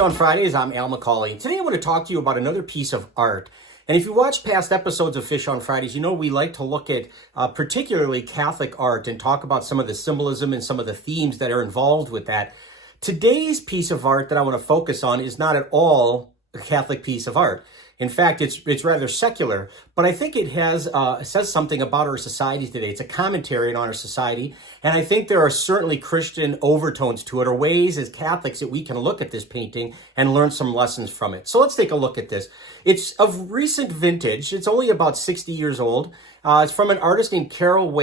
on Fridays. I'm Al McCaulet. Today I want to talk to you about another piece of art. And if you watch past episodes of Fish on Fridays, you know we like to look at particularly Catholic art and talk about some of the symbolism and some of the themes that are involved with that. Today's piece of art that I want to focus on is not at all a Catholic piece of art. In fact, it's rather secular, but I think it says something about our society today. It's a commentary on our society, and I think there are certainly Christian overtones to it, or ways as Catholics that we can look at this painting and learn some lessons from it. So let's take a look at this. It's of recent vintage. It's only about 60 years old. It's from an artist named Carel,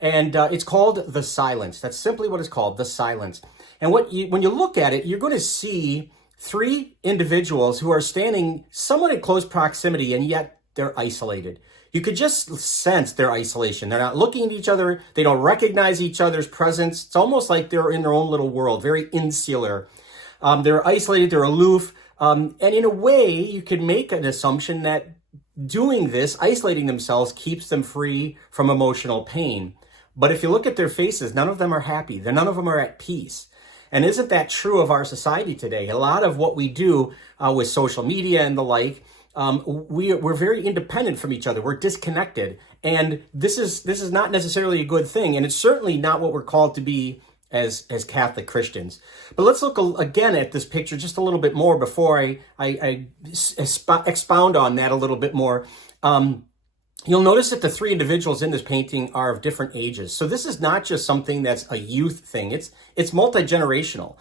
and it's called The Silence. That's simply what it's called, The Silence. And when you look at it, you're going to see three individuals who are standing somewhat in close proximity, and yet they're isolated. You could just sense their isolation. They're not looking at each other. They don't recognize each other's presence. It's almost like they're in their own little world, very insular. They're isolated, they're aloof. And in a way, you could make an assumption that doing this, isolating themselves, keeps them free from emotional pain. But if you look at their faces, none of them are happy. None of them are at peace. And isn't that true of our society today? A lot of what we do with social media and the like, we're very independent from each other. We're disconnected. And this is not necessarily a good thing. And it's certainly not what we're called to be as Catholic Christians. But let's look again at this picture just a little bit more before I expound on that a little bit more. You'll notice that the three individuals in this painting are of different ages. So this is not just something that's a youth thing. It's multi-generational.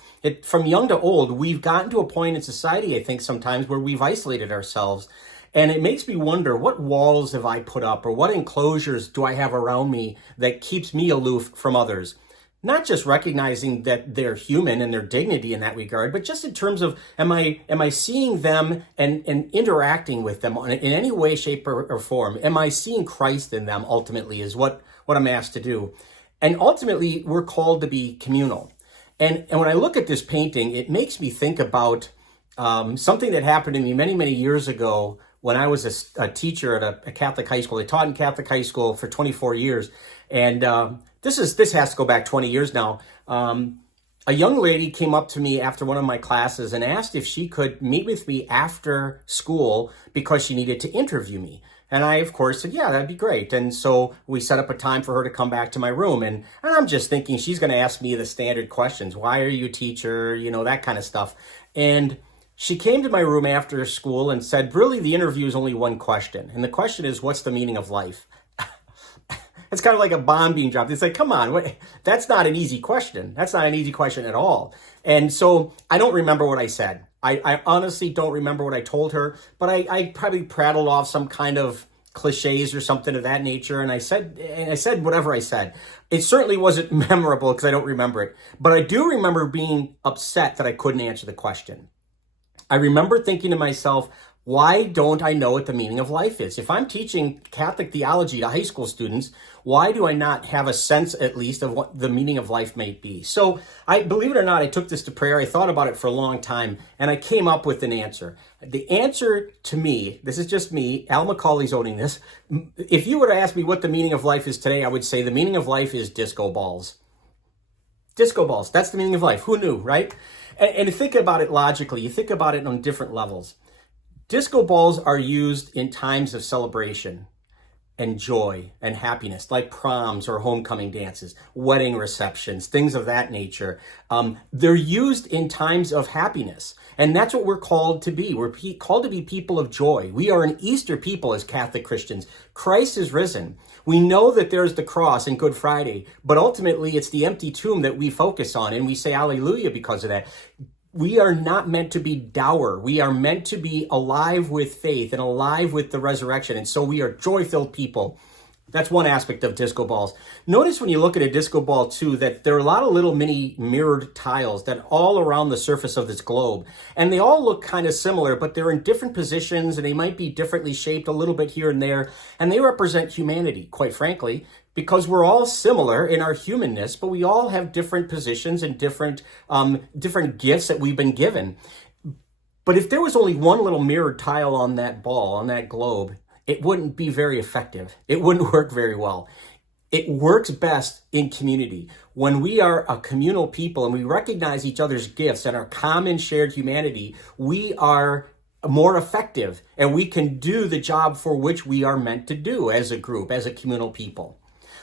From young to old, we've gotten to a point in society, I think, sometimes where we've isolated ourselves. And it makes me wonder, what walls have I put up, or what enclosures do I have around me that keeps me aloof from others? Not just recognizing that they're human and their dignity in that regard, but just in terms of, am I seeing them and interacting with them in any way, shape, or form? Am I seeing Christ in them, ultimately, is what I'm asked to do. And ultimately, we're called to be communal. And when I look at this painting, it makes me think about something that happened to me many, many years ago when I was a teacher at a Catholic high school. I taught in Catholic high school for 24 years. And this has to go back 20 years now. A young lady came up to me after one of my classes and asked if she could meet with me after school because she needed to interview me. And I, of course, said, yeah, that'd be great. And so we set up a time for her to come back to my room. And I'm just thinking she's going to ask me the standard questions. Why are you a teacher? You know, that kind of stuff. And she came to my room after school and said, really, the interview is only one question. And the question is, what's the meaning of life? It's kind of like a bomb being dropped. It's like, come on, that's not an easy question. That's not an easy question at all. And so I don't remember what I said. I honestly don't remember what I told her, but I probably prattled off some kind of cliches or something of that nature. And I said whatever I said. It certainly wasn't memorable because I don't remember it. But I do remember being upset that I couldn't answer the question. I remember thinking to myself, why don't I know what the meaning of life is? If I'm teaching Catholic theology to high school students, why do I not have a sense, at least, of what the meaning of life may be? So believe it or not, I took this to prayer. I thought about it for a long time, and I came up with an answer. The answer to me, this is just me, Al McCaulet's owning this. If you were to ask me what the meaning of life is today, I would say the meaning of life is disco balls. Disco balls, that's the meaning of life. Who knew, right? And think about it logically. You think about it on different levels. Disco balls are used in times of celebration and joy and happiness, like proms or homecoming dances, wedding receptions, things of that nature. They're used in times of happiness. And that's what we're called to be. We're called to be people of joy. We are an Easter people as Catholic Christians. Christ is risen. We know that there's the cross and Good Friday, but ultimately it's the empty tomb that we focus on, and we say hallelujah because of that. We are not meant to be dour. We are meant to be alive with faith and alive with the resurrection. And so we are joy-filled people. That's one aspect of disco balls. Notice when you look at a disco ball too, that there are a lot of little mini mirrored tiles that all around the surface of this globe. And they all look kind of similar, but they're in different positions and they might be differently shaped a little bit here and there. And they represent humanity, quite frankly, because we're all similar in our humanness, but we all have different positions and different gifts that we've been given. But if there was only one little mirrored tile on that ball, on that globe, it wouldn't be very effective. It wouldn't work very well. It works best in community. When we are a communal people and we recognize each other's gifts and our common shared humanity, we are more effective and we can do the job for which we are meant to do as a group, as a communal people.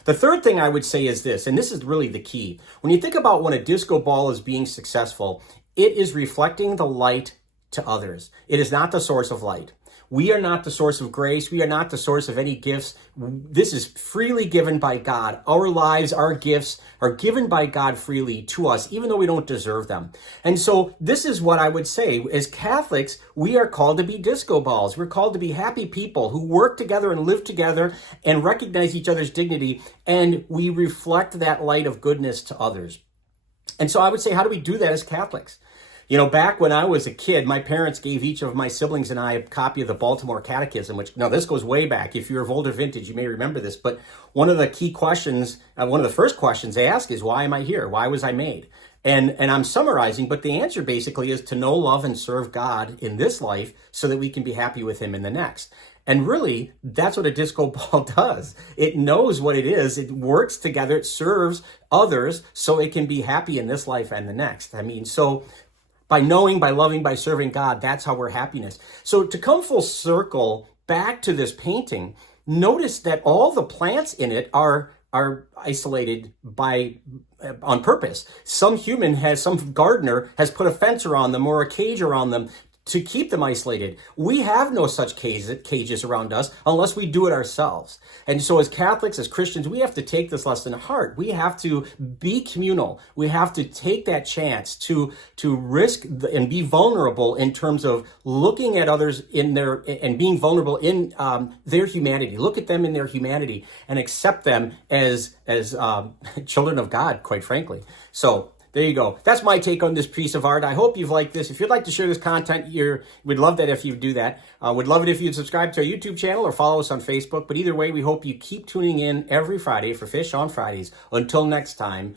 The third thing I would say is this, and this is really the key. When you think about when a disco ball is being successful, it is reflecting the light to others. It is not the source of light. We are not the source of grace. We are not the source of any gifts. This is freely given by God. Our lives, our gifts are given by God freely to us, even though we don't deserve them. And so this is what I would say. As Catholics, we are called to be disco balls. We're called to be happy people who work together and live together and recognize each other's dignity. And we reflect that light of goodness to others. And so I would say, how do we do that as Catholics? You know, back when I was a kid, my parents gave each of my siblings and I a copy of the Baltimore Catechism, which, now this goes way back. If you're of older vintage, you may remember this. But one of the key questions, one of the first questions they ask is, why am I here? Why was I made? And I'm summarizing, but the answer basically is to know, love, and serve God in this life so that we can be happy with him in the next. And really, that's what a disco ball does. It knows what it is. It works together. It serves others so it can be happy in this life and the next. I mean, so by knowing, by loving, by serving God, that's how we're happiness. So to come full circle back to this painting, notice that all the plants in it are isolated on purpose. Some gardener has put a fence around them or a cage around them to keep them isolated. We have no such cages around us unless we do it ourselves. And so as Catholics, as Christians, we have to take this lesson to heart. We have to be communal. We have to take that chance to risk and be vulnerable in terms of looking at others and being vulnerable in their humanity. Look at them in their humanity and accept them as children of God, quite frankly. So there you go. That's my take on this piece of art. I hope you've liked this. If you'd like to share this content, we'd love that if you do that. We'd love it if you'd subscribe to our YouTube channel or follow us on Facebook. But either way, we hope you keep tuning in every Friday for Fish on Fridays. Until next time,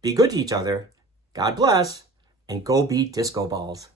be good to each other. God bless, and go beat disco balls.